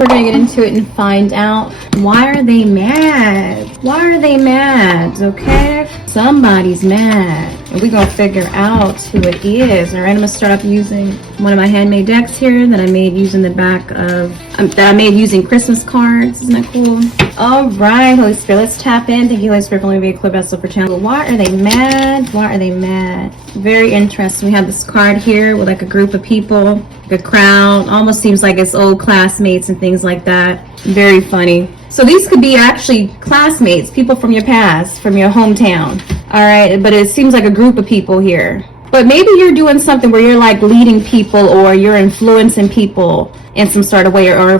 We're gonna get into it and find out why are they mad? Why are they mad? Okay, somebody's mad, and we're gonna figure out who it is. All right, I'm gonna start off using one of my handmade decks here that I made using the back of that I made using Christmas cards. Isn't that cool? All right, Holy Spirit, let's tap in. Thank you, Holy Spirit, for letting me be a clear vessel for channel. Why are they mad? Why are they mad? Very interesting. We have this card here with like a group of people, like a crowd. Almost seems like it's old classmates and things like that. Very funny. So these could be actually classmates, people from your past, from your hometown. All right, but it seems like a group of people here. But maybe you're doing something where you're like leading people, or you're influencing people in some sort of way, or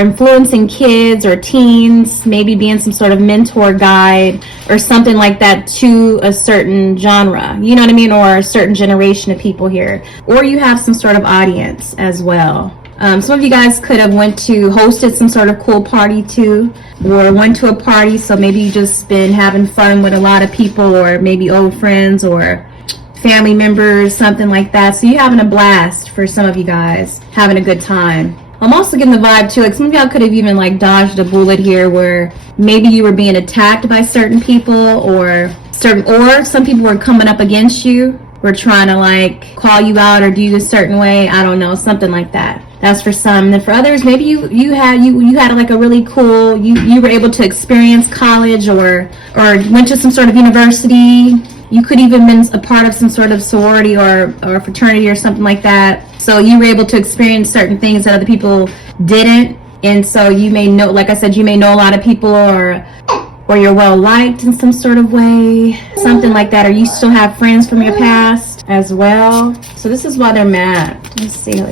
influencing kids or teens, maybe being some sort of mentor guide or something like that to a certain genre, you know what I mean, or a certain generation of people here. Or you have some sort of audience as well. Some of you guys could have hosted some sort of cool party too, or went to a party, so maybe you just been having fun with a lot of people, or maybe old friends or family members, something like that. So you're having a blast for some of you guys, having a good time. I'm also getting the vibe too, like some of y'all could have even like dodged a bullet here, where maybe you were being attacked by certain people, or some people were coming up against you, were trying to like call you out or do you a certain way. I don't know, something like that. That's for some. And then for others, maybe you had like a really cool, you were able to experience college or went to some sort of university. You could even been a part of some sort of sorority or fraternity or something like that. So you were able to experience certain things that other people didn't. And so you may know, like I said, you may know a lot of people, or you're well liked in some sort of way, something like that. Or you still have friends from your past as well. So this is why they're mad. Let's see.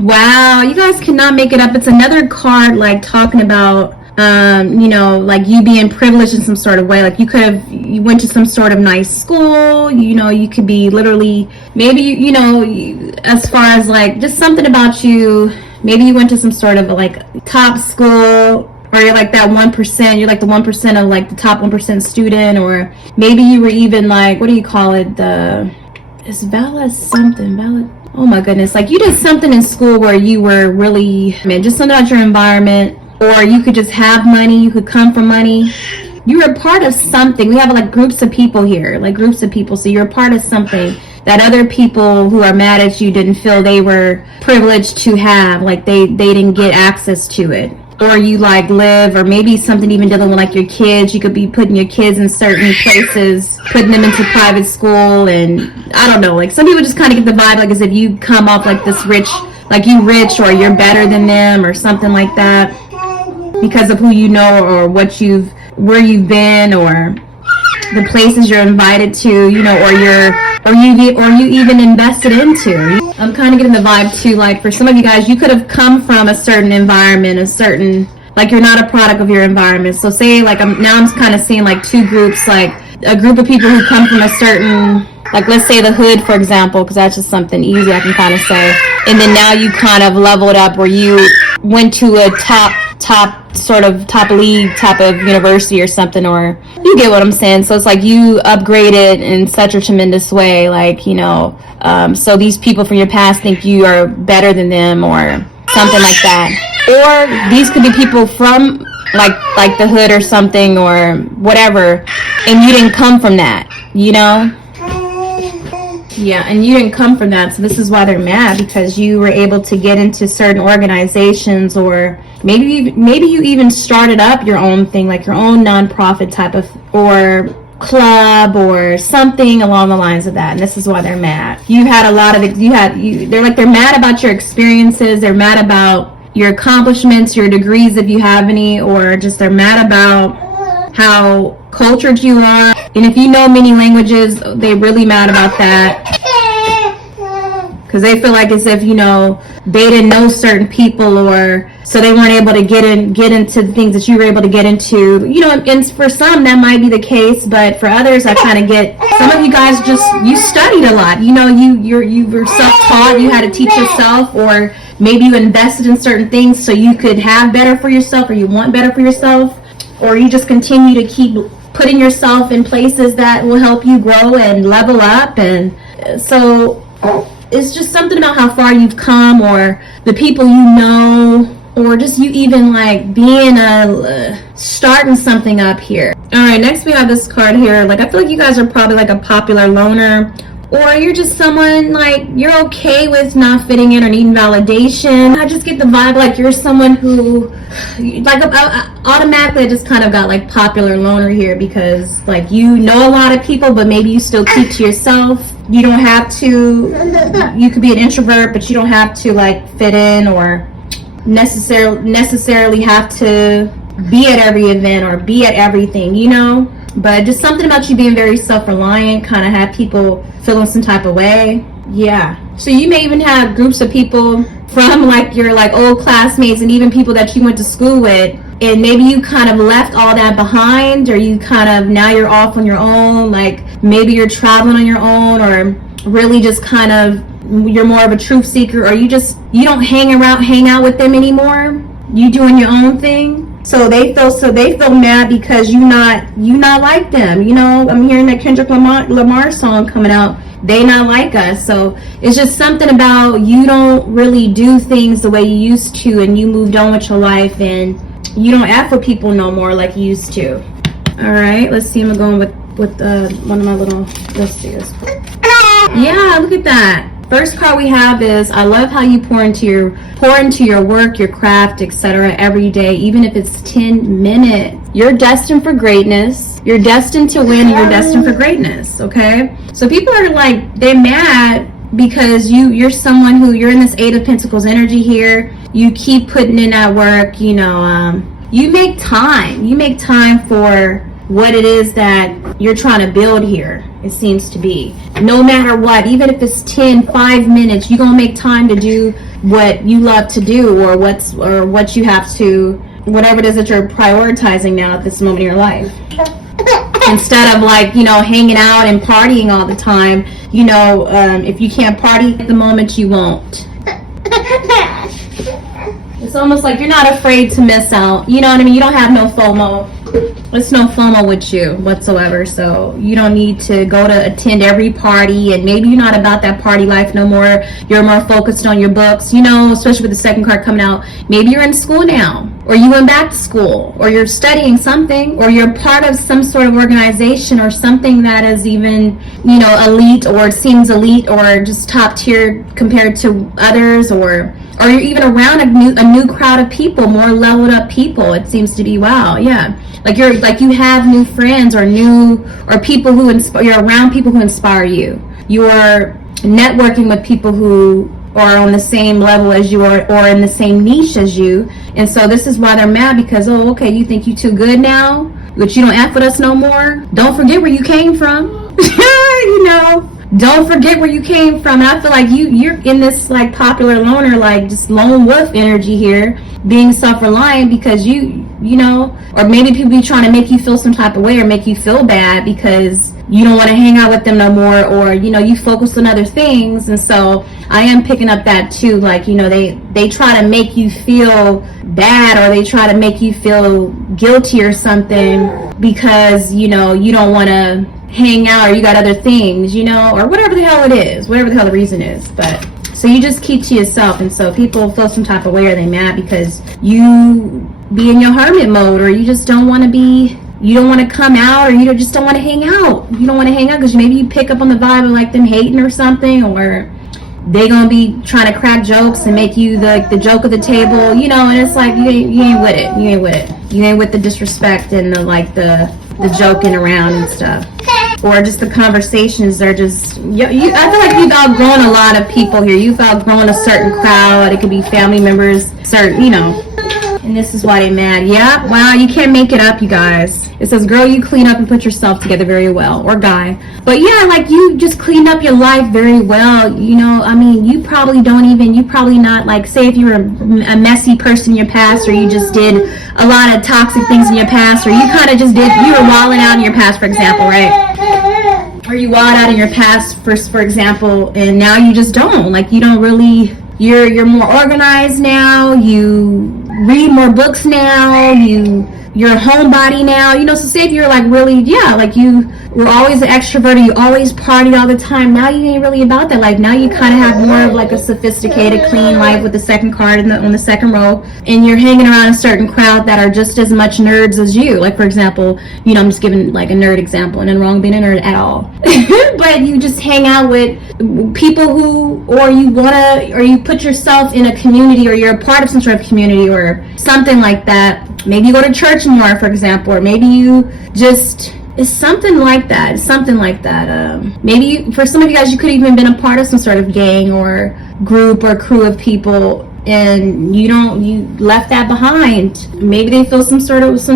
Wow, you guys cannot make it up. It's another card like talking about like you being privileged in some sort of way. Like you went to some sort of nice school, you could be literally, maybe, as far as like just something about you, maybe you went to some sort of like top school, or you're like that 1%, you're like the 1% of like the top 1% student, or maybe you were even like, what do you call it? It's valid. Oh my goodness, like you did something in school where you were really, just something about your environment. Or you could just have money, you could come from money. You were a part of something. We have like groups of people here, like groups of people. So you're a part of something that other people who are mad at you didn't feel they were privileged to have, like they didn't get access to it. Or you like live, or maybe something even dealing with like your kids. You could be putting your kids in certain places, putting them into private school, and I don't know, like some people just kind of get the vibe like as if you come up like this rich, like you rich, or you're better than them or something like that, because of who you know, or where you've been, or the places you're invited to, or you even invested into. I'm kind of getting the vibe too, like for some of you guys, you could have come from a certain environment, like you're not a product of your environment. So say like I'm kind of seeing like two groups, like a group of people who come from a certain, like let's say the hood, for example, because that's just something easy I can kind of say. And then now you kind of leveled up, where you went to a top league type of university or something, or you get what I'm saying. So it's like you upgraded in such a tremendous way, like, so these people from your past think you are better than them or something like that. Or these could be people from like the hood or something or whatever, and you didn't come from that, Yeah, and you didn't come from that, so this is why they're mad, because you were able to get into certain organizations, or maybe you even started up your own thing, like your own nonprofit type of, or club, or something along the lines of that. And this is why they're mad. You had a lot of, they're mad about your experiences, they're mad about your accomplishments, your degrees if you have any, or just they're mad about how cultured you are. And if you know many languages, they're really mad about that, because they feel like as if they didn't know certain people, or so they weren't able to get into the things that you were able to get into. And for some that might be the case, but for others I kind of get, some of you guys you studied a lot. You were self-taught, you had to teach yourself, or maybe you invested in certain things so you could have better for yourself, or you want better for yourself, or you just continue to keep putting yourself in places that will help you grow and level up. And so it's just something about how far you've come, or the people or just you even like being starting something up here. All right, next we have this card here. Like, I feel like you guys are probably like a popular loner, or you're just someone like you're okay with not fitting in or needing validation. I just get the vibe like you're someone who like automatically I just kind of got like popular loner here, because like you know a lot of people, but maybe you still keep to yourself. You don't have to, you could be an introvert, but you don't have to like fit in or necessarily have to be at every event or be at everything, you know. But just something about you being very self-reliant kind of have people feeling some type of way. Yeah. So you may even have groups of people from like your like old classmates and even people that you went to school with, and maybe you kind of left all that behind, or you kind of, now you're off on your own. Like maybe you're traveling on your own, or really just kind of you're more of a truth seeker, or you don't hang out with them anymore. You doing your own thing. So they feel mad because you not like them. You know, I'm hearing that Kendrick Lamar song coming out. They not like us. So it's just something about you don't really do things the way you used to, and you moved on with your life, and you don't act for people no more like you used to. All right, let's see. I'm going with one of my little. Let's see this. Yeah, look at that. First card we have is, I love how you pour into your work, your craft, etc. every day, even if it's 10 minutes. You're destined for greatness. You're destined to win, and you're destined for greatness, okay? So people are like, they're mad because you're someone who, you're in this Eight of Pentacles energy here. You keep putting in that work, you know, you make time for what it is that you're trying to build here. It seems to be, no matter what, even if it's 5 minutes, you're gonna make time to do what you love to do, or what you have to, whatever it is that you're prioritizing now at this moment in your life. Instead of like, you know, hanging out and partying all the time, you know, if you can't party at the moment, you won't. It's almost like you're not afraid to miss out. You know what I mean? You don't have no FOMO. There's no FOMO with you whatsoever. So you don't need to go to attend every party, and maybe you're not about that party life no more. You're more focused on your books, you know, especially with the second card coming out. Maybe you're in school now, or you went back to school, or you're studying something, or you're part of some sort of organization or something that is even, you know, elite, or seems elite, or just top tier compared to others, or you're even around a new crowd of people, more leveled up people. It seems to be, wow, yeah. Like you have new friends, or people who you're around people who inspire you. You're networking with people who are on the same level as you, or in the same niche as you. And so this is why they're mad, because, oh, okay, you think you too good now, but you don't act with us no more. Don't forget where you came from. You know, don't forget where you came from. And I feel like you're in this like popular loner, like just lone wolf energy here, being self-reliant, because you know, or maybe people be trying to make you feel some type of way, or make you feel bad because you don't want to hang out with them no more, or, you know, you focus on other things. And so I am picking up that too, like, you know, they try to make you feel bad, or they try to make you feel guilty or something, because, you know, you don't want to hang out, or you got other things, you know, or whatever the hell it is, whatever the hell the reason is. But so you just keep to yourself, and so people feel some type of way, or they mad because you be in your hermit mode, or you just don't want to be, you don't want to come out, or you just don't want to hang out. You don't want to hang out because maybe you pick up on the vibe of like them hating or something, or they gonna be trying to crack jokes and make you the joke of the table, you know. And it's like you ain't with it. You ain't with the disrespect and the joking around and stuff. Or just the conversations are just, I feel like you've outgrown a lot of people here. You've outgrown a certain crowd. It could be family members, certain, you know. And this is why they're mad. Yeah, wow, you can't make it up, you guys. It says, girl, you clean up and put yourself together very well. Or guy. But yeah, like you just clean up your life very well. You know, I mean, you probably not, like, say if you were a messy person in your past, or you just did a lot of toxic things in your past, or you kind of just you were wilding out in your past, for example, right? Or you wild out in your past, for example, and now you just don't. Like, you don't really, you're more organized now. You read more books now. You you're a homebody now, you know. So say if you're like really, yeah, like you were always an extrovert, you always party all the time. Now you ain't really about that life. Now you kind of have more of like a sophisticated, clean life with the second card on the second row, and you're hanging around a certain crowd that are just as much nerds as you. Like for example, you know, I'm just giving like a nerd example, and then wrong being a nerd at all. But you just hang out with people who, or you put yourself in a community, or you're a part of some sort of community or something like that. Maybe you go to church more, for example, or maybe you just, it's something like that. Maybe for some of you guys, you could have even been a part of some sort of gang or group or crew of people, and you left that behind. Maybe they feel some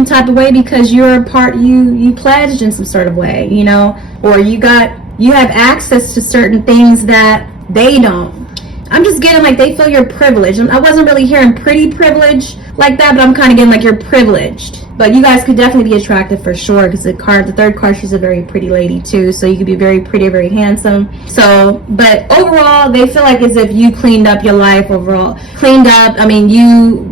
type of way because you're a part, you pledged in some sort of way, you know, or you have access to certain things that they don't. I'm just getting like they feel you're privileged. I wasn't really hearing pretty privilege like that, but I'm kind of getting like you're privileged. But you guys could definitely be attractive for sure, because the third card, she's a very pretty lady too, so you could be very pretty, very handsome. So, but overall, they feel like as if you cleaned up your life overall. Cleaned up, I mean, you're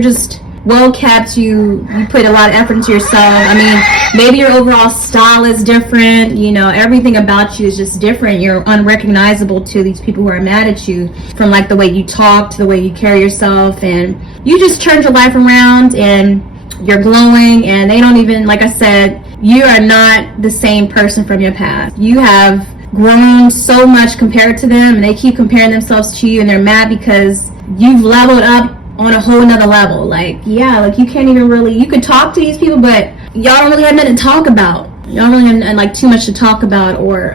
just well kept. You put a lot of effort into yourself. I mean, maybe your overall style is different, you know, everything about you is just different. You're unrecognizable to these people who are mad at you, from like the way you talk to the way you carry yourself, and you just turned your life around and you're glowing, and they don't even, like I said, you are not the same person from your past. You have grown so much compared to them, and they keep comparing themselves to you, and they're mad because you've leveled up on a whole nother level. Like, yeah, like you can't even really, you could talk to these people, but y'all don't really have nothing to talk about. Y'all don't really have like too much to talk about, or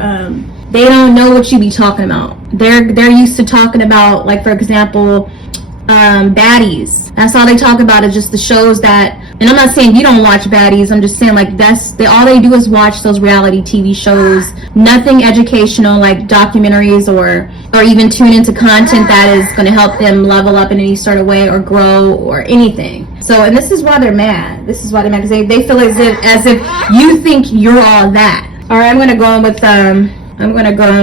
they don't know what you be talking about. They're used to talking about, like for example, baddies. That's all they talk about, is just the shows that, and I'm not saying you don't watch baddies, I'm just saying like all they do is watch those reality TV shows. Nothing educational like documentaries, or even tune into content that is going to help them level up in any sort of way or grow or anything. So, and this is why they're mad. Because they feel as if you think you're all that. All right, I'm going to go in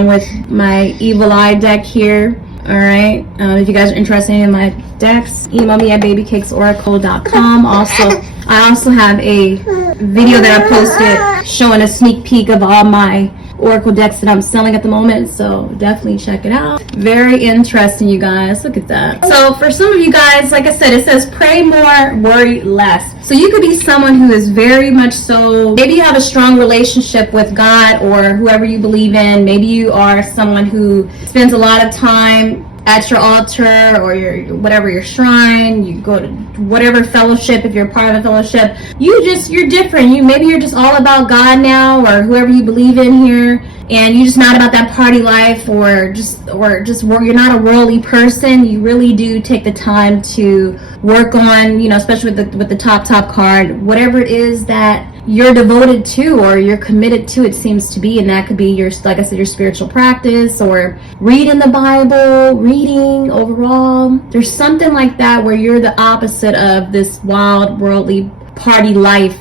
with my evil eye deck here. All right, if you guys are interested in my decks, email me at babycakesoracle.com. I also have a video that I posted showing a sneak peek of all my oracle decks that I'm selling at the moment, so definitely check it out. Very interesting, you guys. Look at that. So for some of you guys, like I said, it says pray more, worry less. So you could be someone who is very much so, maybe you have a strong relationship with God or whoever you believe in. Maybe you are someone who spends a lot of time at your altar or your shrine. You go to whatever fellowship, if you're part of a fellowship, you're different. Maybe you're just all about God now, or whoever you believe in here, and you're just not about that party life, or you're not a worldly person. You really do take the time to work on, you know, especially with the top card, whatever it is that you're devoted to or you're committed to, it seems to be, and that could be your, like I said, your spiritual practice, or reading the Bible, reading overall. There's something like that where you're the opposite of this wild worldly party life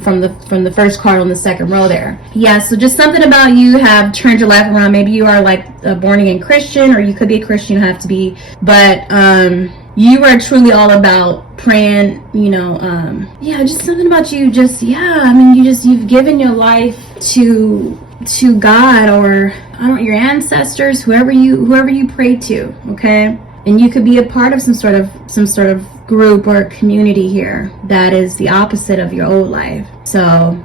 from the first card on the second row there. Yeah, so just something about you have turned your life around. Maybe you are like a born again Christian, or you could be a Christian, you don't have to be, but you are truly all about praying, you know, just something about you, you've given your life to God, or your ancestors, whoever you pray to, okay? And you could be a part of some sort of group or community here that is the opposite of your old life. So,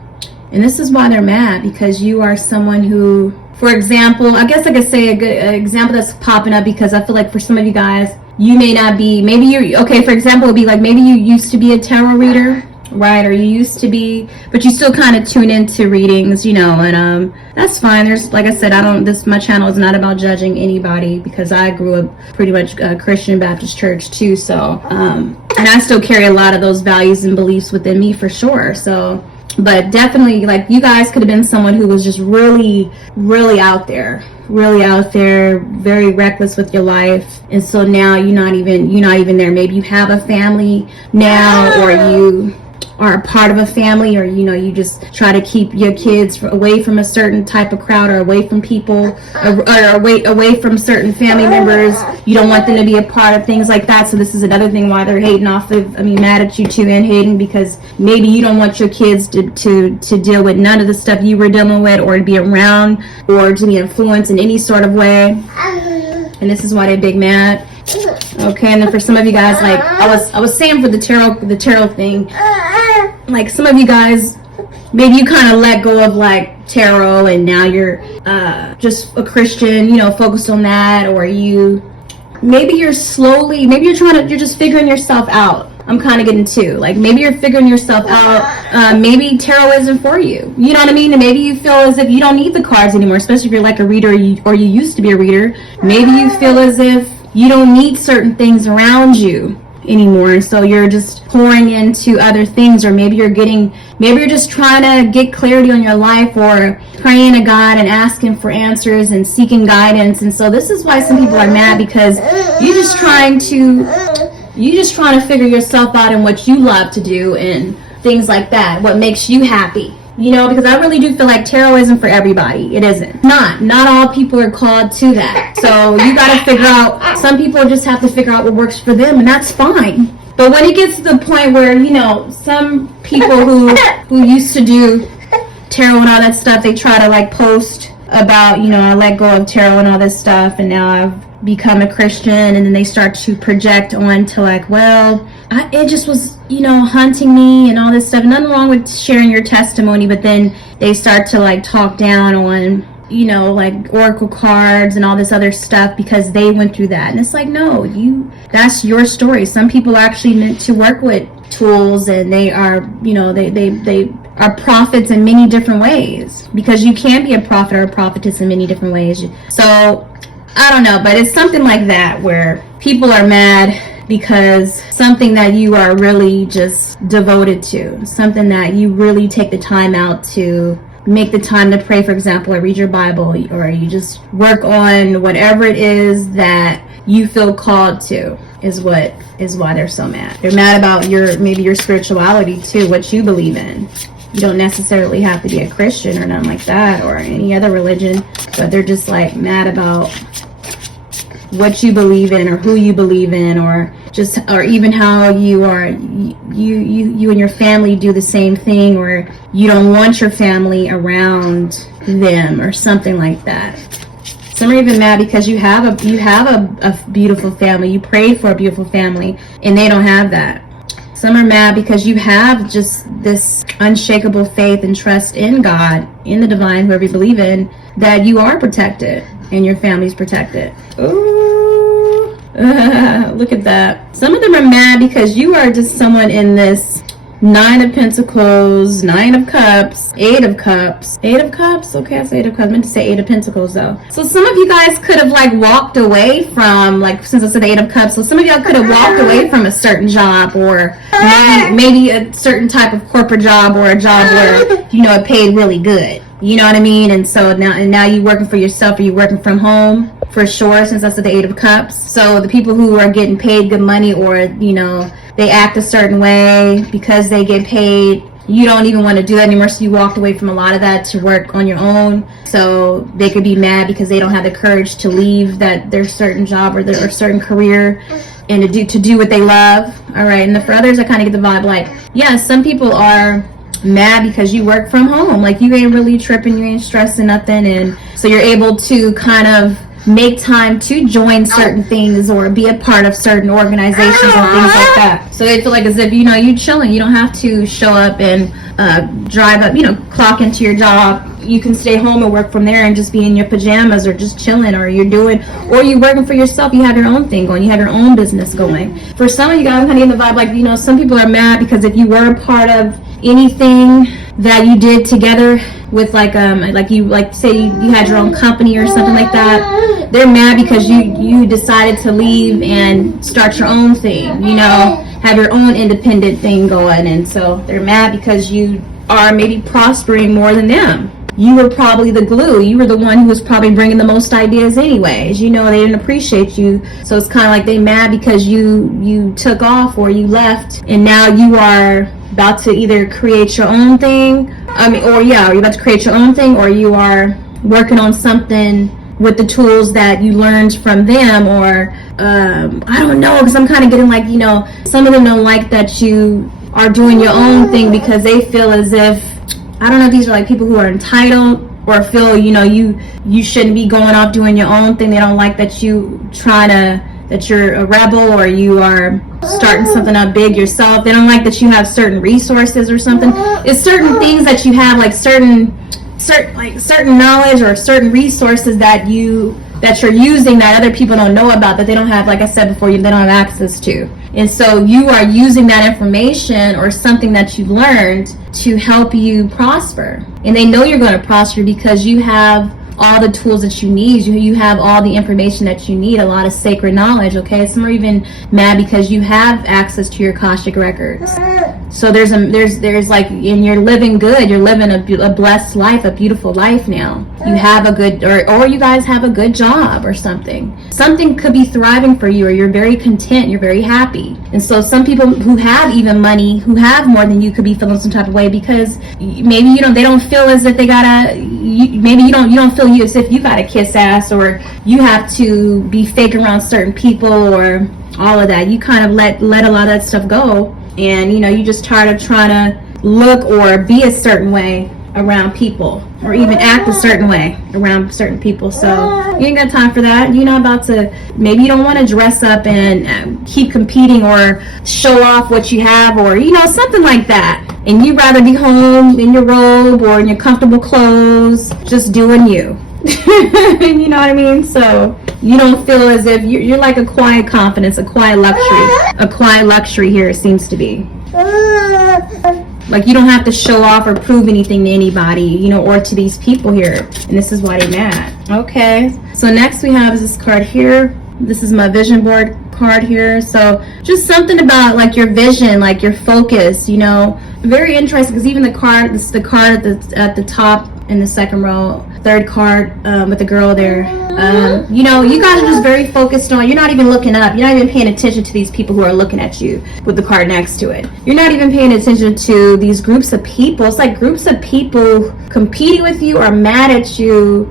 and this is why they're mad, because you are someone who, for example, I guess I could say a good example that's popping up, because I feel like for some of you guys, you may not be, maybe you're, okay, for example, it would be like maybe you used to be a tarot reader, right? Or you used to be, but you still kind of tune into readings, you know, and that's fine. There's, like I said, my channel is not about judging anybody, because I grew up pretty much Christian Baptist church too, so, and I still carry a lot of those values and beliefs within me for sure, so, but definitely, like, you guys could have been someone who was just really, really out there, very reckless with your life, and so now you're not even there. Maybe you have a family now, or are a part of a family, or you just try to keep your kids away from a certain type of crowd, or away from people, or away from certain family members. You don't want them to be a part of things like that. So this is another thing why they're hating off of, mad at you too, and hating, because maybe you don't want your kids to deal with none of the stuff you were dealing with, or to be around, or to be influenced in any sort of way. And this is why they're big mad. Okay, and then for some of you guys, like I was saying for the tarot thing, like some of you guys, maybe you kind of let go of like tarot, and now you're just a Christian, focused on that, or maybe you're just figuring yourself out. I'm kind of getting to, like, maybe you're figuring yourself out. Maybe tarot isn't for you. You know what I mean? And maybe you feel as if you don't need the cards anymore, especially if you're like a reader, or you used to be a reader. Maybe you feel as if you don't need certain things around you anymore, so you're just pouring into other things, or maybe you're just trying to get clarity on your life, or praying to God and asking for answers and seeking guidance. And so this is why some people are mad, because you're just trying to figure yourself out and what you love to do and things like that, what makes you happy. Because I really do feel like tarot isn't for everybody. It isn't. Not all people are called to that. So you got to figure out, some people just have to figure out what works for them, and that's fine. But when it gets to the point where, some people who used to do tarot and all that stuff, they try to like post about, I let go of tarot and all this stuff, and now I've become a Christian, and then they start to project on to like, well, it just was, hunting me and all this stuff. Nothing wrong with sharing your testimony, but then they start to like talk down on, like oracle cards and all this other stuff because they went through that. And it's like, no, that's your story. Some people are actually meant to work with tools, and they are, they are prophets in many different ways, because you can be a prophet or a prophetess in many different ways. So I don't know, but it's something like that where people are mad because something that you are really just devoted to, something that you really take the time out to make the time to pray, for example, or read your Bible, or you just work on whatever it is that you feel called to, is why they're so mad. They're mad about maybe your spirituality too, what you believe in. You don't necessarily have to be a Christian or nothing like that, or any other religion, but they're just like mad about what you believe in, or who you believe in, or even how you and your family do the same thing, or you don't want your family around them, or something like that. Some are even mad because you have a beautiful family, you prayed for a beautiful family, and they don't have that. Some are mad because you have just this unshakable faith and trust in God, in the divine, whoever you believe in, that you are protected and your family's protected. Ooh, look at that. Some of them are mad because you are just someone in this 9 of Pentacles, 9 of Cups, 8 of Cups. 8 of Cups? Okay, I said 8 of Cups. I meant to say 8 of Pentacles, though. So some of you guys could have, like, walked away from, like, since I said 8 of Cups, so some of y'all could have walked away from a certain job, or maybe a certain type of corporate job, or a job where, it paid really good. You know what I mean? And so now you working for yourself, or you working from home, for sure, since I said the 8 of Cups. So the people who are getting paid good money, or, they act a certain way because they get paid, you don't even want to do that anymore, so you walked away from a lot of that to work on your own. So they could be mad because they don't have the courage to leave their certain job, or their certain career, and to do what they love. All right, and for others, I kind of get the vibe like, yeah, some people are mad because you work from home, like you ain't really tripping, you ain't stressing nothing, and so you're able to kind of make time to join certain things, or be a part of certain organizations and things like that. So they feel like as if, you chilling. You don't have to show up and drive up, clock into your job. You can stay home and work from there and just be in your pajamas, or just chilling, or you're working for yourself. You have your own thing going. You have your own business going. For some of you guys, I'm kind of in the vibe like, some people are mad because if you were a part of anything that you did together with say you had your own company or something like that, they're mad because you decided to leave and start your own thing, have your own independent thing going, and so they're mad because you are maybe prospering more than them. you were probably the glue. You were the one who was probably bringing the most ideas anyways. You know, they didn't appreciate you. So it's kind of like they mad because you took off or you left, and now you are about to either create your own thing. Or you're about to create your own thing, or you are working on something with the tools that you learned from them, or I don't know, because I'm kind of getting like, you know, some of them don't like that you are doing your own thing because they feel as if, I don't know if these are like people who are entitled or feel, you know, you shouldn't be going off doing your own thing. They don't like that that you're a rebel or you are starting something up big yourself. They don't like that you have certain resources or something. It's certain things that you have, like certain knowledge or certain resources that you're using that other people don't know about, that they don't have, like I said before, they don't have access to. And so you are using that information or something that you learned to help you prosper. And they know you're going to prosper because you have all the tools that you need. You have all the information that you need, a lot of sacred knowledge, okay? Some are even mad because you have access to your Akashic records. So there's like, and you're living good. You're living a blessed life, a beautiful life now. You have a good, or you guys have a good job or something. Something could be thriving for you, or you're very content, you're very happy. And so some people who have even money, who have more than you, could be feeling some type of way because maybe they don't feel as if they gotta, maybe you don't feel as if you gotta kiss ass, or you have to be fake around certain people, or all of that. You kind of let a lot of that stuff go. And you just tired of trying to look or be a certain way around people, or even act a certain way around certain people. So you ain't got time for that. You're not about to, maybe you don't want to dress up and keep competing or show off what you have, or something like that. And you'd rather be home in your robe or in your comfortable clothes, just doing you. You know what I mean? So you don't feel as if you're like a quiet confidence, a quiet luxury here, it seems to be. Like you don't have to show off or prove anything to anybody, or to these people here. And this is why they're mad. Okay, so next we have this card here. This is my vision board card here. So just something about like your vision, like your focus, very interesting, because even the card, this is the card at the top in the second row, third card with the girl there. You guys are just very focused on, you're not even looking up, you're not even paying attention to these people who are looking at you with the card next to it. You're not even paying attention to these groups of people. It's like groups of people competing with you or mad at you,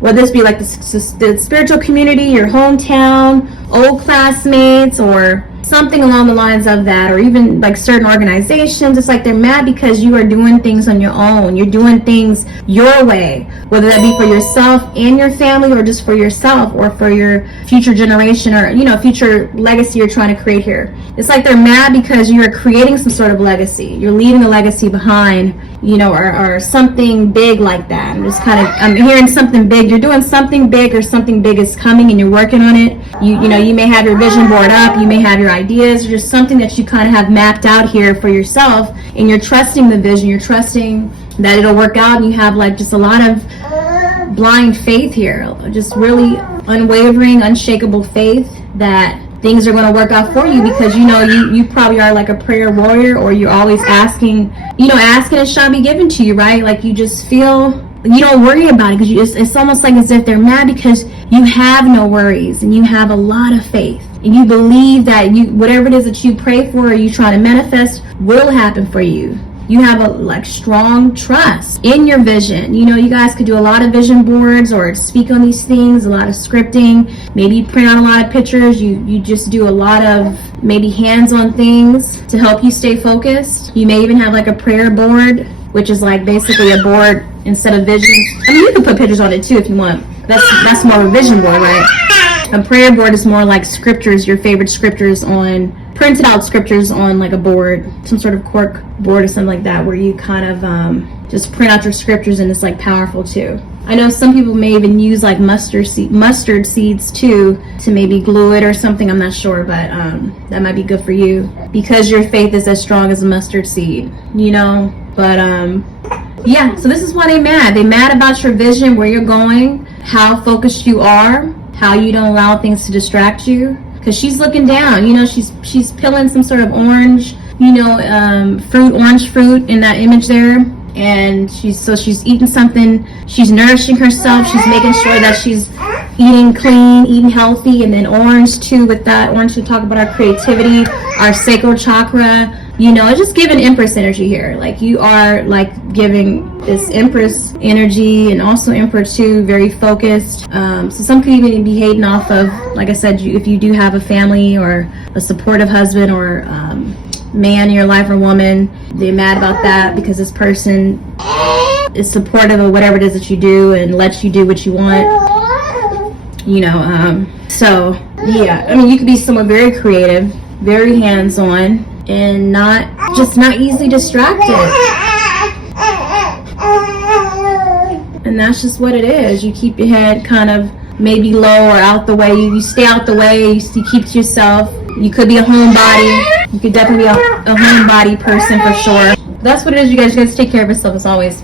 whether this be like the spiritual community, your hometown, old classmates, or something along the lines of that, or even like certain organizations. It's like they're mad because you are doing things on your own. You're doing things your way, whether that be for yourself and your family, or just for yourself or for your future generation, or future legacy you're trying to create here. It's like they're mad because you're creating some sort of legacy. You're leaving a legacy behind, or something big like that. I'm hearing something big. You're doing something big, or something big is coming and you're working on it. You may have your vision board up, you may have your ideas, or just something that you kind of have mapped out here for yourself, and you're trusting the vision, you're trusting that it'll work out, and you have like just a lot of blind faith here, just really unwavering, unshakable faith that things are going to work out for you, because you probably are like a prayer warrior, or you're always asking it shall be given to you, right? Like you just feel, you don't worry about it, because it's almost like as if they're mad because you have no worries and you have a lot of faith, and you believe that whatever it is that you pray for or you try to manifest will happen for you. You have a strong trust in your vision. You guys could do a lot of vision boards or speak on these things, a lot of scripting, maybe print out a lot of pictures. You just do a lot of maybe hands-on things to help you stay focused. You may even have like a prayer board, which is like basically a board instead of vision. You can put pictures on it too if you want. That's more of a vision board, right? A prayer board is more like scriptures, your favorite scriptures printed out scriptures on like a board, some sort of cork board or something like that, where you kind of just print out your scriptures, and it's like powerful too. I know some people may even use like mustard seeds too, to maybe glue it or something. I'm not sure, but that might be good for you, because your faith is as strong as a mustard seed, But yeah, so this is why they're mad. They're mad about your vision, where you're going, how focused you are, how you don't allow things to distract you. Because she's looking down, she's peeling some sort of orange, orange fruit in that image there. and she's eating something, she's nourishing herself, she's making sure that she's eating clean, eating healthy. And then orange too, with that orange, we talk about our creativity, our sacral chakra. You know, it's just giving Empress energy here. Like, you are like giving this Empress energy, and also Emperor too, very focused. So some could even be hating off of, like I said, if you do have a family or a supportive husband or man in your life or woman, they're mad about that because this person is supportive of whatever it is that you do and lets you do what you want. You know, so yeah, I mean, you could be someone very creative, very hands-on, and not easily distracted. And that's just what it is. You keep your head kind of maybe low or out the way. You stay out the way. You keep to yourself. You could be a homebody. You could definitely be a homebody person for sure. That's what it is, you guys. You guys take care of yourself as always.